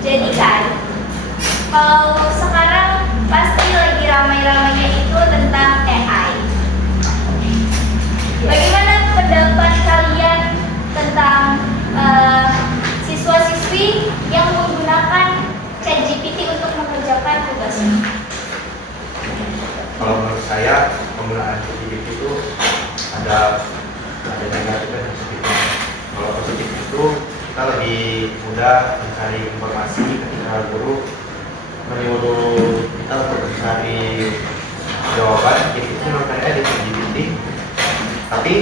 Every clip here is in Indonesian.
Jadi kan, kalau sekarang pasti lagi ramai-ramainya itu tentang AI. Bagaimana pendapat kalian tentang siswa-siswi yang menggunakan ChatGPT untuk mengerjakan tugasnya? Kalau menurut saya penggunaan ChatGPT itu ada negatif dan positifnya. Kalau positif itu kita lebih mudah mencari informasi ketika guru menyuruh kita untuk mencari jawaban, jadi itu menurutnya di ChatGPT. Tapi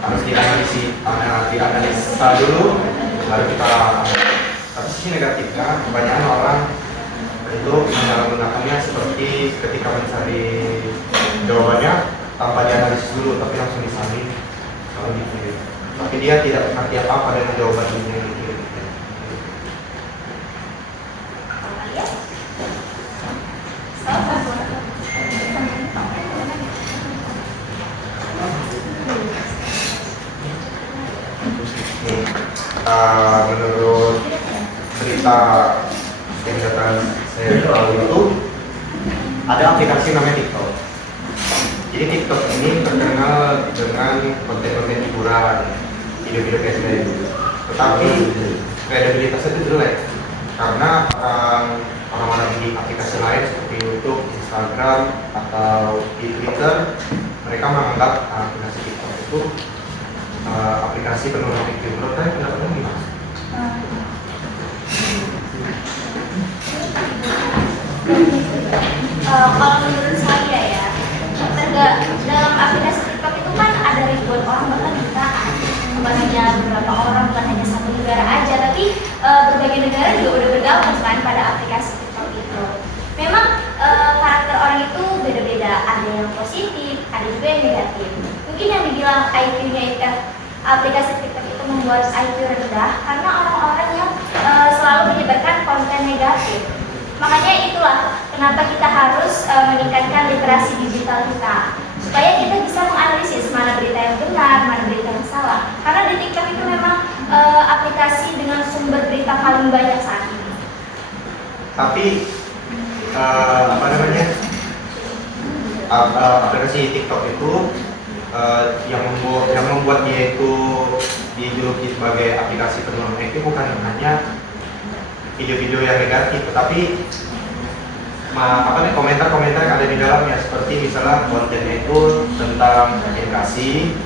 harus dianalisa dulu baru kita. Tapi sisi negatifnya kebanyakan orang itu menggunakannya seperti ketika mencari jawabannya tanpa dianalisis dulu, tapi langsung disalin kalau dikirim. Tapi dia tidak mengerti apa dengan jawaban yang dikirim. Menurut cerita yang datang saya tahu itu ada aplikasi namanya TikTok. Jadi TikTok ini terkenal dengan konten-konten hiburan, video-video pendek. Tetapi kredibilitasnya itu jelek karena orang-orang di aplikasi lain seperti YouTube, Instagram, atau di Twitter, mereka menganggap aplikasi TikTok itu aplikasi penuh fiktif. Menurut saya pendapatnya gimana? Kalau menurut saya ya, dalam aplikasi TikTok itu kan ada ribuan orang, bahkan jutaan. Bukan hanya beberapa orang, bukan hanya satu negara aja, tapi berbagai negara juga udah bergabung kan pada aplikasi TikTok itu. Memang karakter orang itu beda-beda, ada yang positif, ada juga yang negatif. Mungkin yang dibilang IQ-nya itu aplikasi TikTok itu membuat IQ rendah karena orang-orang yang selalu menyebarkan konten negatif. Makanya itulah kenapa kita harus meningkatkan literasi digital kita, supaya kita bisa menganalisis mana berita yang benar, mana berita yang salah. Karena di TikTok itu memang aplikasi dengan sumber berita paling banyak saat ini. Tapi aplikasi TikTok itu yang membuat dia itu dijuluki sebagai aplikasi penuh itu bukan hanya video-video yang negatif, tetapi komentar-komentar yang ada di dalamnya, seperti misalnya kontennya itu tentang edukasi,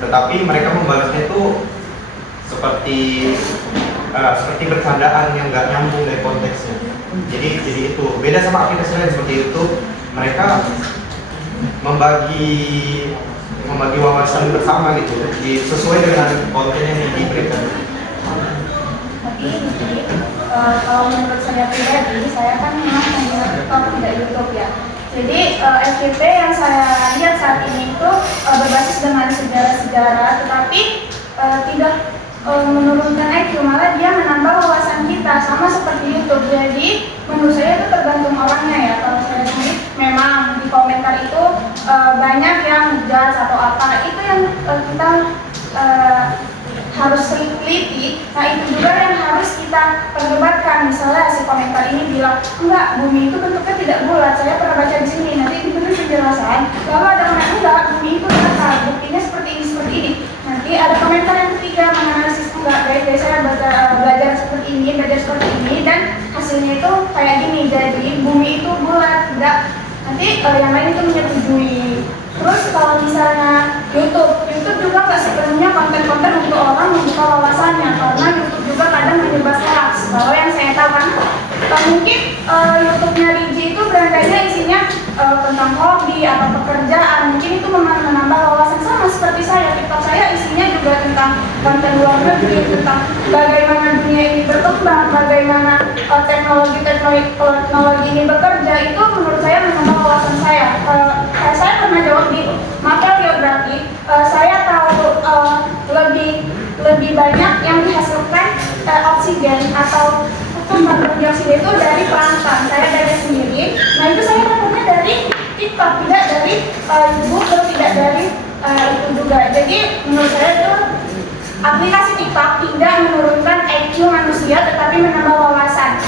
tetapi mereka membalasnya itu seperti bercandaan yang nggak nyambung dari konteksnya. Jadi itu beda sama aplikasi lain seperti YouTube, mereka membagi wawasan bersama gitu, sesuai dengan konten yang diberikan. Kalau menurut saya pribadi, saya kan memang menggunakan TikTok, tidak YouTube ya. Jadi FYP yang saya lihat saat ini itu berbasis dengan sejarah-sejarah, tetapi tidak menurunkan IQ, malah dia menambah wawasan kita, sama seperti YouTube. Jadi menurut saya itu tergantung orangnya ya. Kalau saya sendiri, memang di komentar itu banyak yang judge atau apa, itu yang kita harus teliti. Nah itu juga yang harus kita perdebatkan. Misalnya si komentar ini bilang enggak, bumi itu bentuknya tidak bulat, saya pernah baca di sini, nanti diberi penjelasan. Lalu ada komentar enggak, bumi itu datar, buktinya seperti ini. Nanti ada komentar yang ketiga menganalisis enggak, baik saya belajar seperti ini dan hasilnya itu kayak gini, jadi bumi itu bulat, enggak. Nanti yang lain itu menyetujui. Terus kalau misalnya YouTube juga nggak sepenuhnya konten-konten untuk orang membuka wawasannya, karena YouTube juga kadang menyebar hoax. Kalau yang saya tahu kan, mungkin YouTube-nya Riji itu berandainya isinya tentang hobi atau pekerjaan, mungkin itu menambah wawasan. Sama seperti saya, TikTok saya isinya juga tentang konten luar negeri, tentang bagaimana dunia ini berkembang, bagaimana teknologi ini bekerja. Itu menurut saya menambah wawasan saya. Saya pernah jawab di mapel geografi, saya tahu lebih banyak yang dihasilkan oksigen atau karbon dioksida itu dari plankton. Saya belajar sendiri. Nah itu saya dapatnya dari TikTok, tidak dari Google, tidak dari itu juga. Jadi menurut saya itu aplikasi TikTok tidak menurunkan IQ manusia tetapi menambah wawasan.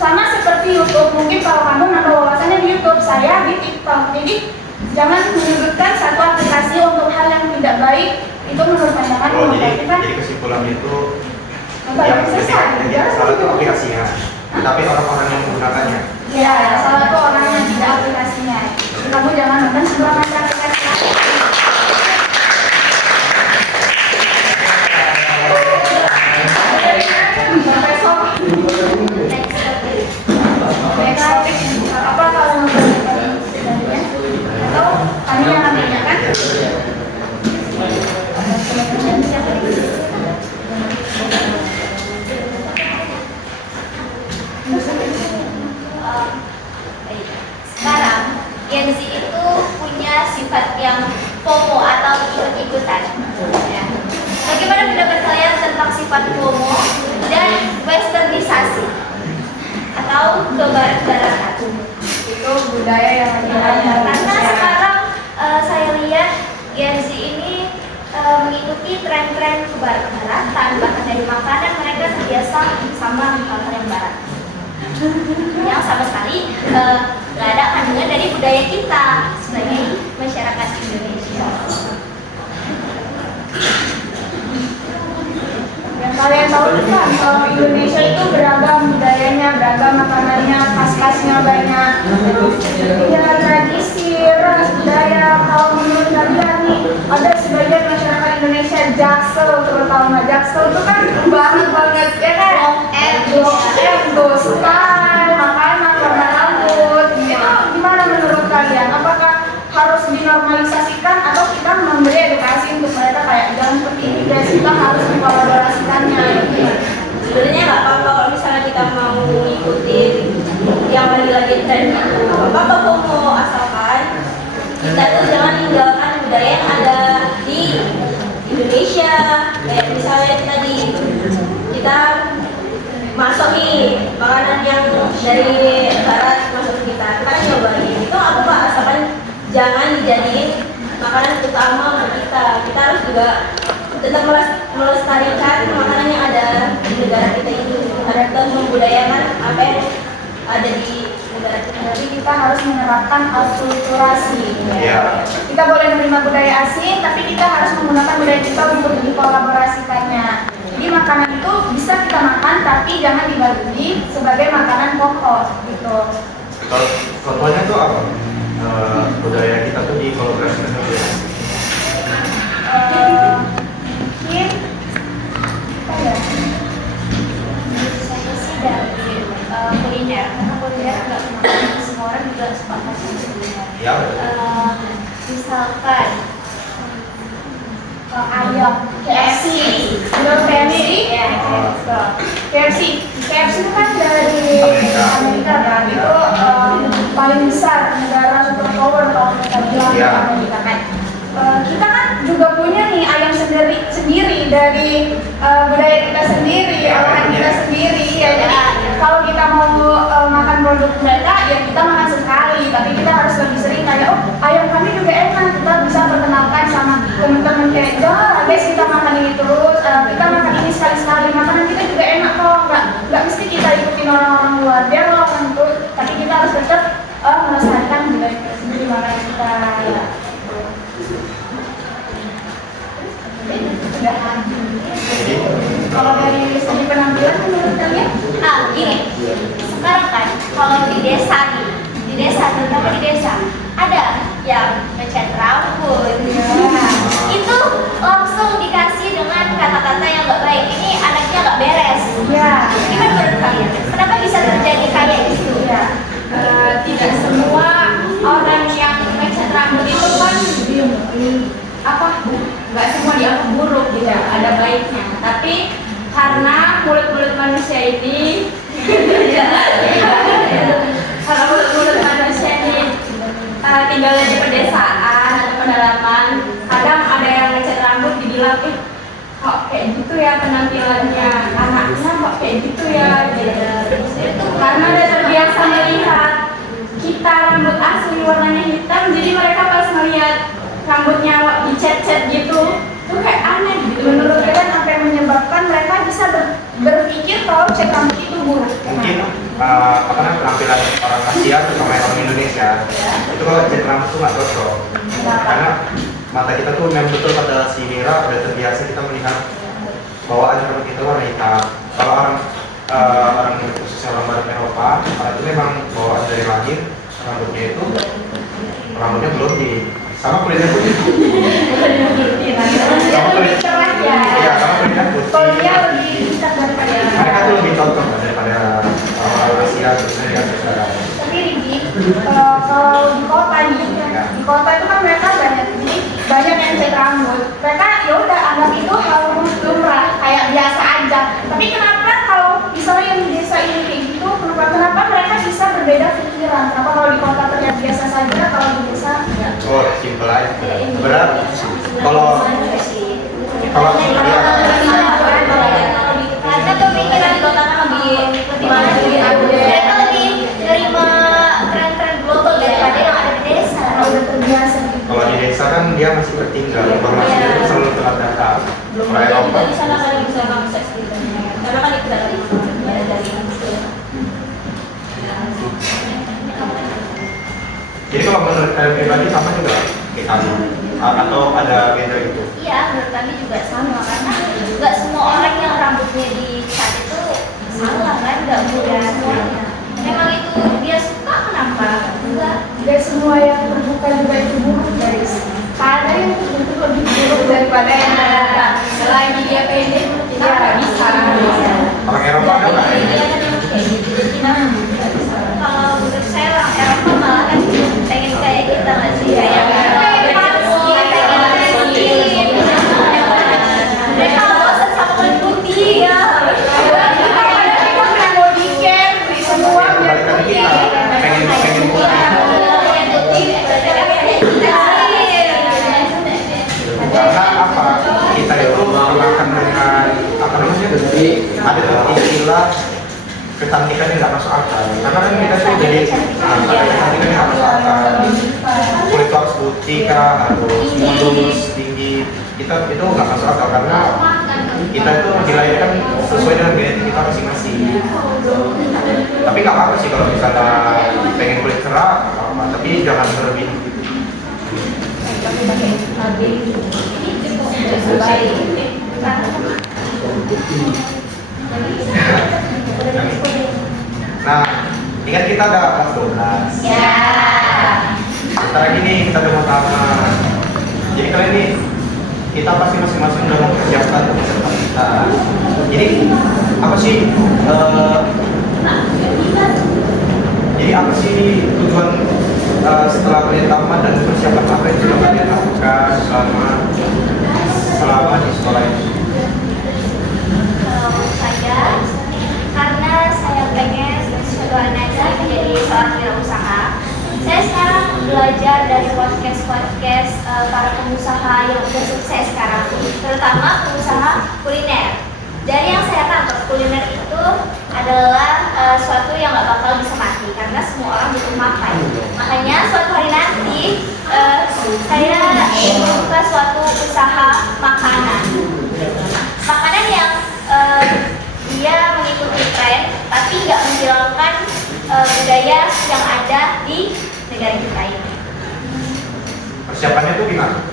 Sama seperti YouTube, mungkin kalau kamu nambah wawasannya di YouTube, saya di TikTok. Jadi jangan menyebutkan satu aplikasi untuk hal yang tidak baik. Itu menurut pandangan Oh, berarti kan jadi kesimpulannya itu apa yang sesat. yang salah itu aplikasinya, tapi orang-orang yang menggunakannya. Ya, salah satu orang yang tidak aplikasinya. Kamu jangan nonton sembarangan aplikasi. Next topic. Apa kalau mau atau kami yang akan menanyakan? Sekarang Gen Z itu punya sifat yang FOMO atau ikut-ikutan. Ya. Bagaimana pendapat kalian tentang sifat FOMO dan westernisasi atau kebarat-baratan? Itu budaya yang Karena sekarang saya lihat Gen Z ini mengikuti tren-tren kebarat-baratan, bahkan dari makanan mereka terbiasa sama hal-hal yang barat, yang sama sekali nggak ada kandungan dari budaya kita sebagai masyarakat Indonesia. yang kalian tahu kan kalau Indonesia itu beragam budayanya, beragam makanannya, khas-khasnya banyak. Ya tradisi, ras, budaya. Kalau menurut kalian nih, ada sebagian masyarakat Indonesia Jaksel, terutama Jaksel itu kan banget ya kan? Tuh style, makanan, warna rambut. Itu gimana menurut kalian? Apakah harus dinormalisasikan atau kita memberi edukasi untuk mereka kayak jangan seperti ini guys, kita harus mengkolaborasikannya? Sebenarnya nggak apa-apa kalau misalnya kita mau ngikutin yang lagi tren itu, nggak apa-apa FOMO, asalkan kita tuh jangan tinggalkan budaya yang ada di Indonesia. Kayak misalnya tadi kita masuk nih makanan yang dari barat masuk ke kita kan nyobain, itu apa asalkan jangan dijadiin makanan utama untuk kita. Kita harus juga tetap melestarikan makanan yang ada di negara kita itu, ada tetap membudayakan apa yang ada di negara kita. Jadi kita harus menerapkan akulturasi. Iya. Kita boleh menerima budaya asing, tapi kita harus menggunakan budaya kita untuk dikolaborasikannya. Jadi makanan itu bisa kita makan, tapi jangan dibagi sebagai makanan pokok gitu. Kalau contohnya tuh apa? Budaya kita tuh dikolaborasikan dengan budaya asing. Mungkin apa ya? Saya sih dari kuliner, karena kuliner nggak cuma semua orang juga suka makan kuliner. Ya. Misalkan Ayam, KFC, belum KFC? ya, KFC itu kan dari Amerika kan, itu paling besar negara superpower kalau kita bilang Iya. Amerika kan. Kita kan juga punya nih ayam sendiri dari budaya kita sendiri, olahan kita sendiri ya. Jadi kalau kita mau makan produk mereka ya kita makan sekali, tapi kita harus lebih sering kayak oh ayam kami juga enak, kita bisa perkenalkan sama teman-teman kayak jangan guys kita makan ini terus, kita makan ini sekali-sekali, makanan kita juga enak kok, nggak mesti kita ikutin orang-orang luar biar orang itu, tapi kita harus tetap melestarikan budaya kita sendiri, makanan kita ya. Jadi Kalau dari segi penampilan menurut kalian? gini, sekarang kan kalau di desa nih, terutama di desa ada yang ngecat rambut, itu langsung dikasih dengan kata-kata yang nggak baik. Ini anaknya nggak beres. Ya. Gimana menurut kalian? Kenapa bisa terjadi kayak gitu? Ya. Tidak semua orang yang ngecat rambut itu kan nggak semua dianggap buruk gitu, ada baiknya. Tapi karena mulut-mulut manusia ini karena mulut-mulut manusia ini tinggal di pedesaan atau pedalaman, kadang ada yang ngecat rambut dibilang kok kayak gitu ya penampilannya, anaknya kok kayak gitu ya gitu. Karena udah terbiasa melihat kita rambut asli warnanya hitam, jadi mereka pas melihat rambutnya dicet-cet gitu tuh kayak aneh gitu. Menurut kalian apa yang menyebabkan mereka bisa berpikir kalau cat rambut itu buruk? Mungkin penampilan orang Asia terutama orang Indonesia itu kalau cat rambut tuh nggak cocok karena mata kita tuh memang betul pada si Mira udah terbiasa kita melihat bawaan rambut kita warna hitam. Kalau orang khususnya orang barat Eropa, orang itu memang bawaan dari lahir rambutnya blondie sama kulitnya putih. Dia lebih cerah ya. Iya, sama kulitnya putih. Kalau dia lebih hitam daripada yang Mereka tuh lebih cocok daripada orang Asia khususnya di Asia sekarang. Tapi Rigi, kalau di kota nih, di kota itu kan mereka banyak yang cat rambut. Mereka ya udah anggap itu hal lumrah, kayak biasa aja. Tapi kenapa kalau misalnya yang di desa ini kayak gitu, kenapa mereka bisa berbeda pikiran? Kenapa kalau di kota terlihat biasa saja, kalau di desa enggak? Oh, simpel aja. Berat. Kalau Karena pemikiran di kota kan lebih maju, mereka lebih nerima tren-tren global daripada yang ada di desa. Karena udah terbiasa gitu. kalau di desa kan dia masih tertinggal, informasinya itu selalu telat datang. Belum Kalau ada Eropa, di sana kan bisa akses gitu. Karena kan itu dari jadi kalau menurut kalian pribadi sama juga kayak kami atau ada beda gitu? Iya, menurut kami juga sama karena nggak semua orang yang rambutnya dicat itu salah kan, nggak mudah semuanya. Memang itu dia suka kenapa? Enggak. Gak semua yang terbuka juga itu buruk guys. Ada yang itu lebih buruk daripada yang ada. Selagi dia pendek, kita nggak bisa. Orang Eropa ada nggak? Kalau menurut saya orang Eropa malah kan pengen kayak kita nggak sih, kayak mereka bosan sama kulit putih ya. Semua biar Kebalikan putih. kita, pengen karena apa? Kita itu makan dengan apa namanya? Ada istilah kecantikan yang nggak masuk akal. Karena kan kita tuh jadi ada kecantikan yang nggak masuk akal. Kulit tuh harus putih kah, harus mulus, tinggi. Kita itu nggak masuk akal karena kita itu dilahirkan sesuai dengan genetik kita masing-masing. Tapi nggak apa-apa sih kalau misalnya pengen kulit cerah, nggak apa-apa. Tapi jangan berlebih. Nah, ini kan kita udah kelas 12. Ya. Sebentar lagi nih kita udah mau tamat. Jadi kalian nih, kita pasti masing-masing udah mempersiapkan untuk masa depan kita. Jadi apa sih? Jadi apa sih tujuan setelah kalian tamat dan persiapan apa yang sudah kalian lakukan selama di sekolah ini? Kalau saya, karena saya pengen suatu hari nanti menjadi seorang wirausaha, saya sekarang belajar dari podcast para pengusaha yang udah sukses sekarang, terutama pengusaha kuliner. Dari yang saya tangkap, kuliner itu adalah suatu yang gak bakal bisa mati karena semua orang butuh makan. Makanya suatu hari nanti saya ingin membuka suatu usaha makanan. Makanan yang dia mengikuti tren tapi nggak menghilangkan budaya yang ada di negara kita ini. Persiapannya tuh gimana?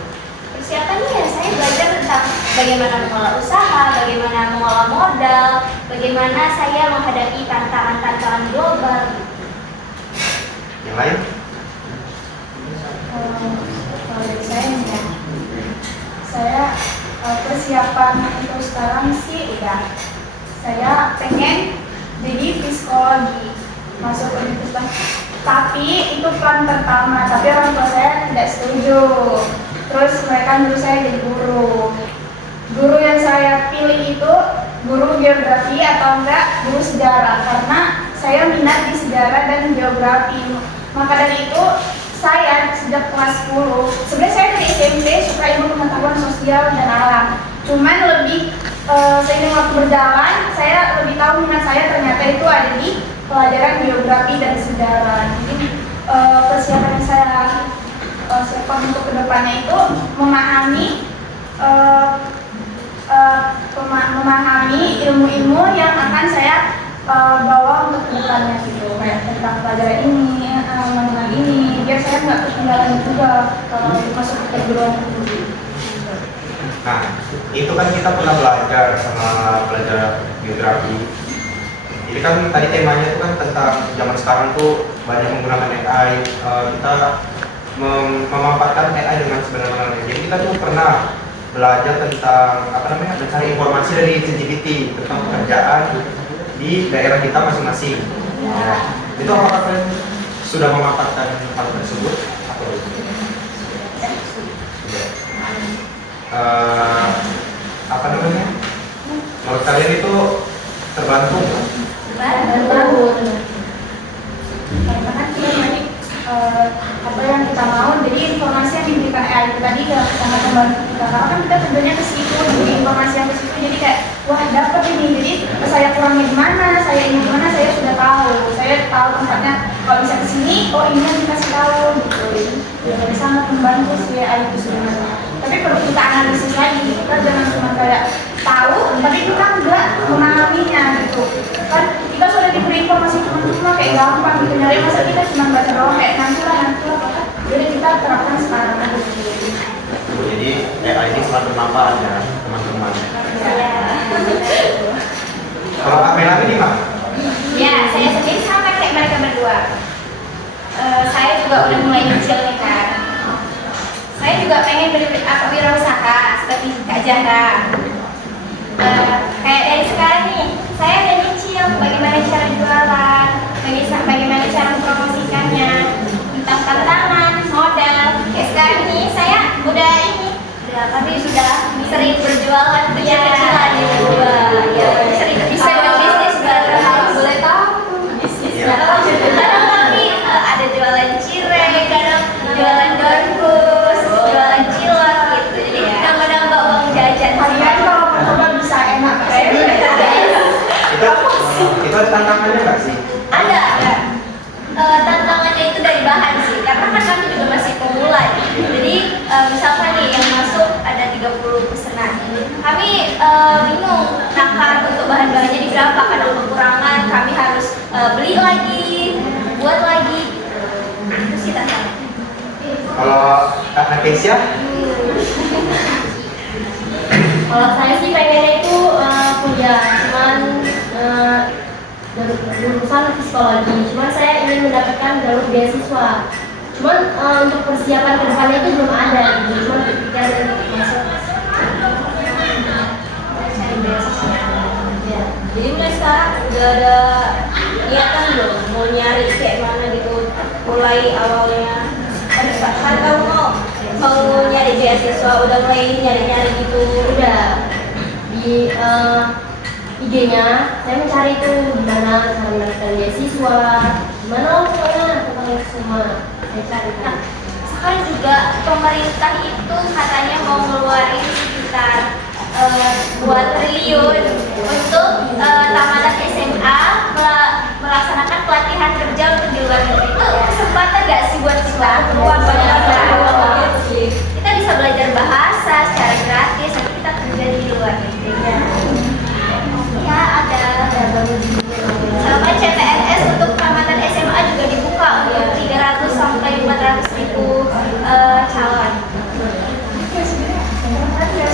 Persiapannya ya saya belajar tentang bagaimana mengelola usaha, bagaimana mengelola modal, bagaimana saya menghadapi tantangan-tantangan global. Yang lain? Kalau dari saya enggak. Saya persiapan untuk sekarang sih udah. Saya pengen jadi psikologi, masuk universitas. Tapi itu plan pertama, tapi orang tua saya tidak setuju. Terus mereka nyuruh saya jadi guru. Guru yang saya pilih itu guru geografi atau enggak guru sejarah, karena saya minat di sejarah dan geografi. Maka dari itu saya sejak kelas 10, sebenarnya saya dari SMP suka ilmu pengetahuan sosial dan alam. Cuman lebih seiring waktu berjalan, saya lebih tahu minat saya ternyata itu ada di pelajaran geografi dan sejarah. Jadi persiapan yang saya siapkan untuk kedepannya itu memahami memahami ilmu-ilmu yang akan saya bawa untuk kedepannya gitu, kayak tentang pelajaran ini, manual ini, biar saya nggak ketinggalan juga kalau masuk ke perguruan tinggi. Nah, itu kan kita pernah belajar sama pelajar geografi. Jadi kan tadi temanya itu kan tentang zaman sekarang tuh banyak menggunakan AI. Kita memanfaatkan AI dengan sebenarnya. Jadi kita tuh pernah belajar tentang mencari informasi dari ChatGPT tentang pekerjaan di daerah kita masing-masing. Itu apakah kalian sudah memanfaatkan hal tersebut atau menurut kalian itu terbantu nggak? Karena kita banyak apa yang kita mau, jadi informasi yang diberikan AI itu tadi ya sangat membantu kita, karena kan kita tentunya ke situ, jadi informasi yang ke situ, jadi kayak wah dapat ini, jadi saya kurangnya di mana, saya ini di mana, saya sudah tahu, saya tahu tempatnya, kalau bisa ke sini, oh ini yang dikasih tahu gitu, jadi sangat membantu si AI itu sebenarnya. Tapi perlu kita analisis lagi, kita jangan cuma kayak tahu, tapi kita enggak memahaminya gitu. Kan kita sudah diberi informasi cuma kayak gampang gitu nyari, masa kita cuma baca doang kayak nanti lah. Jadi kita terapkan sekarang aja gitu. Jadi AI ini sangat bermanfaat ya teman-teman. Kalau Kak Melani gimana? Ya, saya sendiri sama kayak mereka berdua. Saya juga udah mulai kecil nih kan. Saya juga pengen berwirausaha seperti Kak Zahra. Kayak dari sekarang nih, saya udah nyicil bagaimana cara jualan, bagaimana cara mempromosikannya, tentang tantangan, modal. Kayak sekarang ini saya udah tapi sudah sering berjualan kecil-kecilan gitu. Ya, sering bisa berbisnis bareng. Boleh tahu bisnisnya? Kadang kami ada jualan cireng, kadang jualan dorkus, jualan cilok gitu. Jadi nambah-nambah uang jajan. Kalian kalau bercoba bisa enak. Itu ada tantangannya nggak sih? Ada. Tantangannya itu dari bahan sih, karena kan kami juga masih pemula. Jadi misalkan nih yang masuk ada 30 pesanan, kami bingung nakar untuk bahan-bahannya di berapa, kadang kekurangan, kami harus beli lagi, buat lagi. Itu sih tantangannya. Kalau Kak Nakesia? Kalau saya sih pengennya itu kuliah, cuman jurusan psikologi. Cuman saya ingin mendapatkan jalur beasiswa. Cuman untuk persiapan kedepannya itu belum ada. Cuman ketika masuk. Ya. Jadi mulai sekarang udah ada niatan belum mau nyari kayak mana gitu. Mulai awalnya kan kamu mau nyari beasiswa, udah mulai nyari-nyari gitu. Udah di IG-nya saya mencari itu gimana cara mendapatkan beasiswa, gimana pokoknya tentang itu semua saya cari. Nah, sekarang juga pemerintah itu katanya mau ngeluarin sekitar 2 triliun untuk tamatan SMA melaksanakan pelatihan kerja untuk di luar negeri. Itu kesempatan nggak sih buat kita? Peluang banget. Kita bisa belajar bahasa secara gratis, tapi kita kerja di luar negeri. Ya ada. Sama CPNS untuk tamatan SMA juga dibuka untuk 300 sampai 400 ribu calon.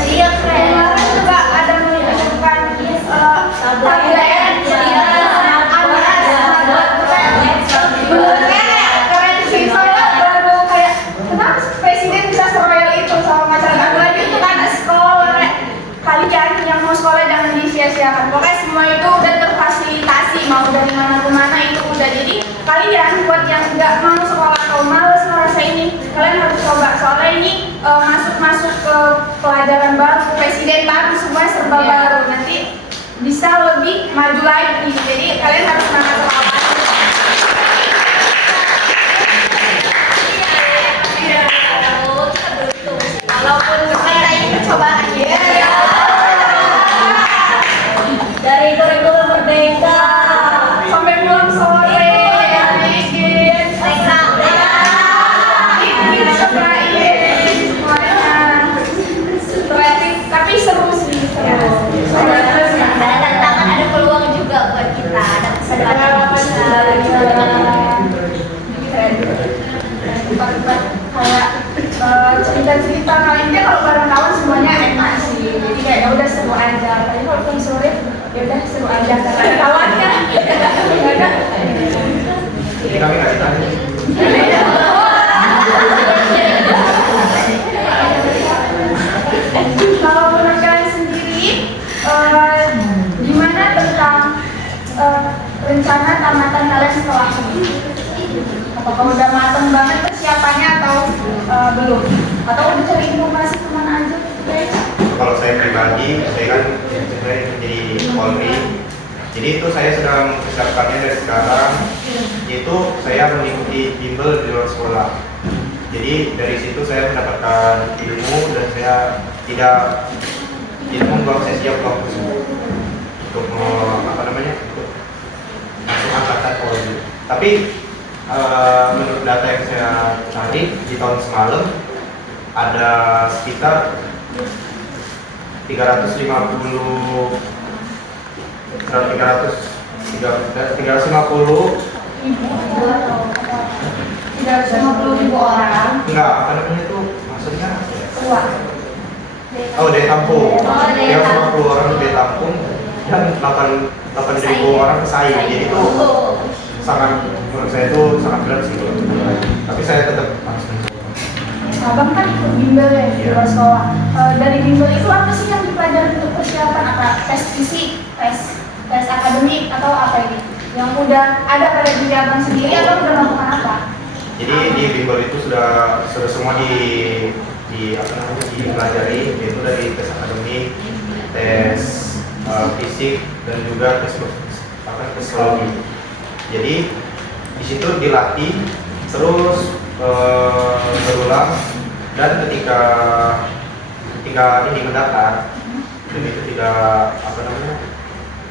Iya keren. Kemarin juga ada menunjukkan keren sih, soalnya baru kayak kenapa presiden bisa seroyal itu sama masyarakat lagi itu kan sekolah. Kalian yang mau sekolah jangan disia-siakan, pokoknya semua itu udah terfasilitasi, mau dari mana ke mana itu udah. Jadi kalian buat yang nggak mau sekolah atau males merasa ini, kalian harus coba, soalnya ini masuk ke pelajaran baru, presiden baru, semua serba baru, nanti bisa lebih maju lagi. Jadi kalian harus semangat sekolah. Walaupun kita ini percobaan ya. Dari kurikulum merdeka Sampai pulang sore, tapi seru sih. Ya udah seru aja karena kawannya nggak ada. Jadi kami nggak ditanya. Kalau menurut kalian sendiri, gimana tentang rencana tamatan kalian setelah ini? Apakah udah mateng banget persiapannya atau belum? Atau udah cari informasi kemana aja, guys? Kalau saya pribadi, saya kan sebenarnya menjadi Polri. Jadi itu saya sudah mempersiapkannya dari sekarang. Yaitu saya mengikuti bimbel di luar sekolah. Jadi dari situ saya mendapatkan ilmu dan saya tidak membuang sia-sia waktu untuk untuk masuk angkatan Polri. Tapi menurut data yang saya cari di tahun semalam ada sekitar 350.000 orang. enggak, apa namanya itu maksudnya Keluar. daya tampung. Oh, daya 350 orang daya tampung dan 8.000 orang pesaing. Jadi itu sangat, menurut saya itu sangat berat sih kalau untuk mulai. Tapi saya tetap harus mencoba. Abang kan ikut bimbel ya di luar sekolah. Dari bimbel itu apa sih yang dipelajari untuk persiapan? Apa tes fisik, tes akademik atau apa ini? Yang udah ada pada diri abang sendiri atau udah melakukan apa? Jadi di bimbel itu sudah semua dipelajari, yaitu dari tes akademik, tes fisik dan juga tes psikologi. Jadi di situ dilatih terus berulang, dan ketika ini mendaftar dan itu tidak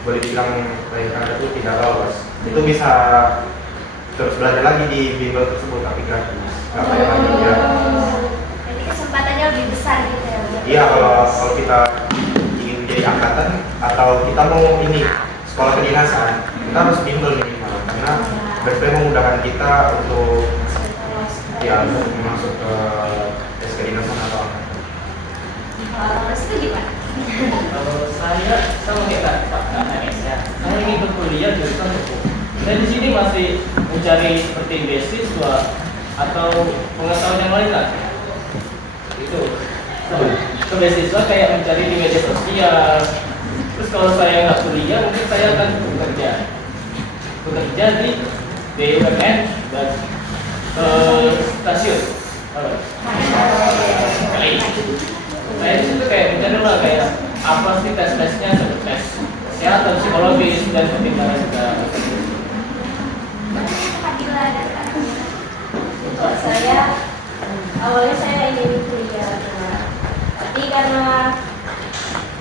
boleh bilang lain kata itu tidak lolos, itu bisa terus belajar lagi di bimbel tersebut tapi gratis, nggak bayar lagi ya. Jadi kesempatannya lebih besar gitu ya. Iya, kalau kita ingin menjadi angkatan atau kita mau ini sekolah kedinasan, kita harus bimbel minimal karena BPM memudahkan kita untuk masuk ke tes kedinasan atau angkatan. Kalau itu gimana? Kalau saya sama kayak Pak Anes ya, saya ingin berkuliah jurusan hukum. Saya di sini masih mencari seperti beasiswa atau pengetahuan yang lain lah. Itu ke beasiswa kayak mencari di media sosial. Terus kalau saya nggak kuliah, mungkin saya akan bekerja di BUMN dan stasiun. Saya di situ kayak mencari lah kayak apa sih tes-tesnya, seperti tes kesehatan, psikologis dan bagaimana juga. Untuk saya, awalnya saya ingin kuliah, tapi karena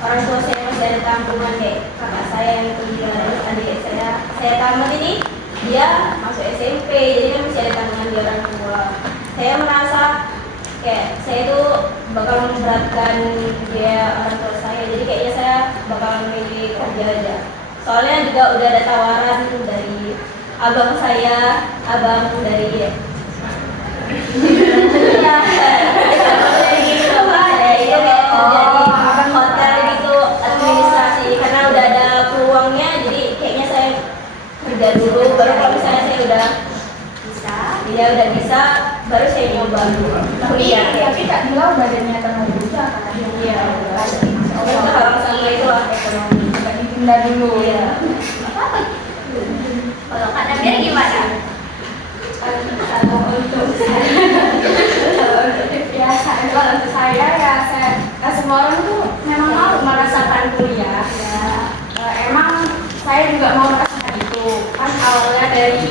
orang tua saya masih ada tanggungan kayak kakak saya yang kuliah, terus adik saya tamat ini, dia masuk SMP, jadi kan masih ada tanggungan di orang tua. Saya merasa kayak saya itu bakal memberatkan dia orang tua saya, jadi kayaknya saya bakal memilih kerja aja. Soalnya juga udah ada tawaran dari abang saya, abang dari abang hotel gitu, administrasi, karena udah ada peluangnya, jadi kayaknya saya kerja dulu, baru kalau misalnya saya udah bisa, baru saya nyoba kuliah. Tapi Kak Dila badannya terlalu juga kan? Iya, udah harus sama itu lah ekonomi. Agak ditunda dulu. Iya. Apa? Kalau Kak Nadia gimana? Kalau untuk saya ya semua orang tuh memang mau merasakan kuliah ya. Emang saya juga mau merasakan itu kan awalnya dari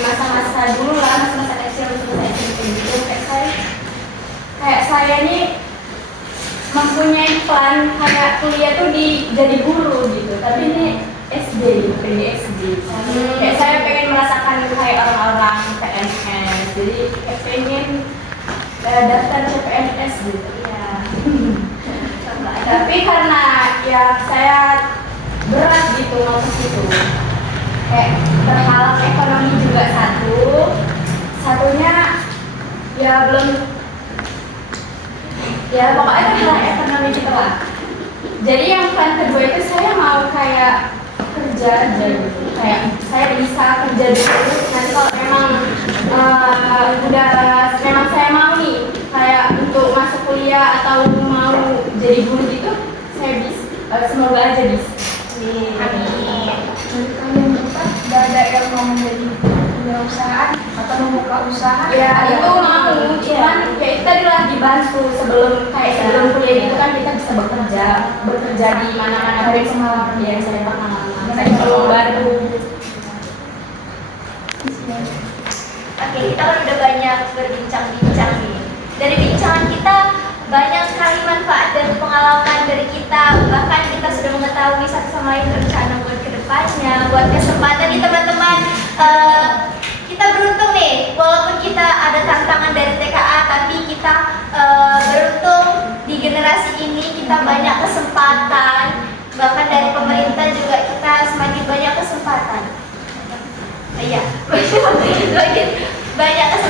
masa-masa dulu lah, masa-masa kecil gitu. Kayak saya ini mempunyai plan kayak kuliah tuh jadi guru gitu, tapi ini SD. Kayak saya pengen merasakan kayak orang-orang PNS, jadi kayak pengen daftar CPNS gitu ya. Tapi karena ya saya berat gitu mau ke situ, kayak terhalang ekonomi juga satunya ya belum, ya pokoknya terhalang ekonomi gitu lah. Jadi yang plan kedua itu saya mau kayak kerja aja gitu. Kayak saya bisa kerja dulu. Nanti kalau memang udah memang saya mau nih kayak untuk masuk kuliah atau mau jadi guru gitu, saya bisa. Semoga aja bisa. Amin. Menurut kalian berapa? Gak ada yang mau menjadi wirausahaan atau membuka usaha? Ya, itu mau, cuman ya itu tadi lah dibantu sebelum kuliah gitu kan kita bisa bekerja di mana-mana dari pengalaman yang saya pengalaman. Saya perlu baru. Oke, kita kan udah banyak berbincang-bincang nih. Dari bincangan kita banyak sekali manfaat dan pengalaman dari kita. Bahkan kita sudah mengetahui satu sama lain rencana buat kedepannya, buat kesempatan nih teman-teman. Kita beruntung nih, walaupun kita ada tantangan dari TKA, tapi kita beruntung di generasi ini kita banyak kesempatan. Bahkan dari pemerintah juga kita semakin banyak kesempatan. Iya, banyak kesempatan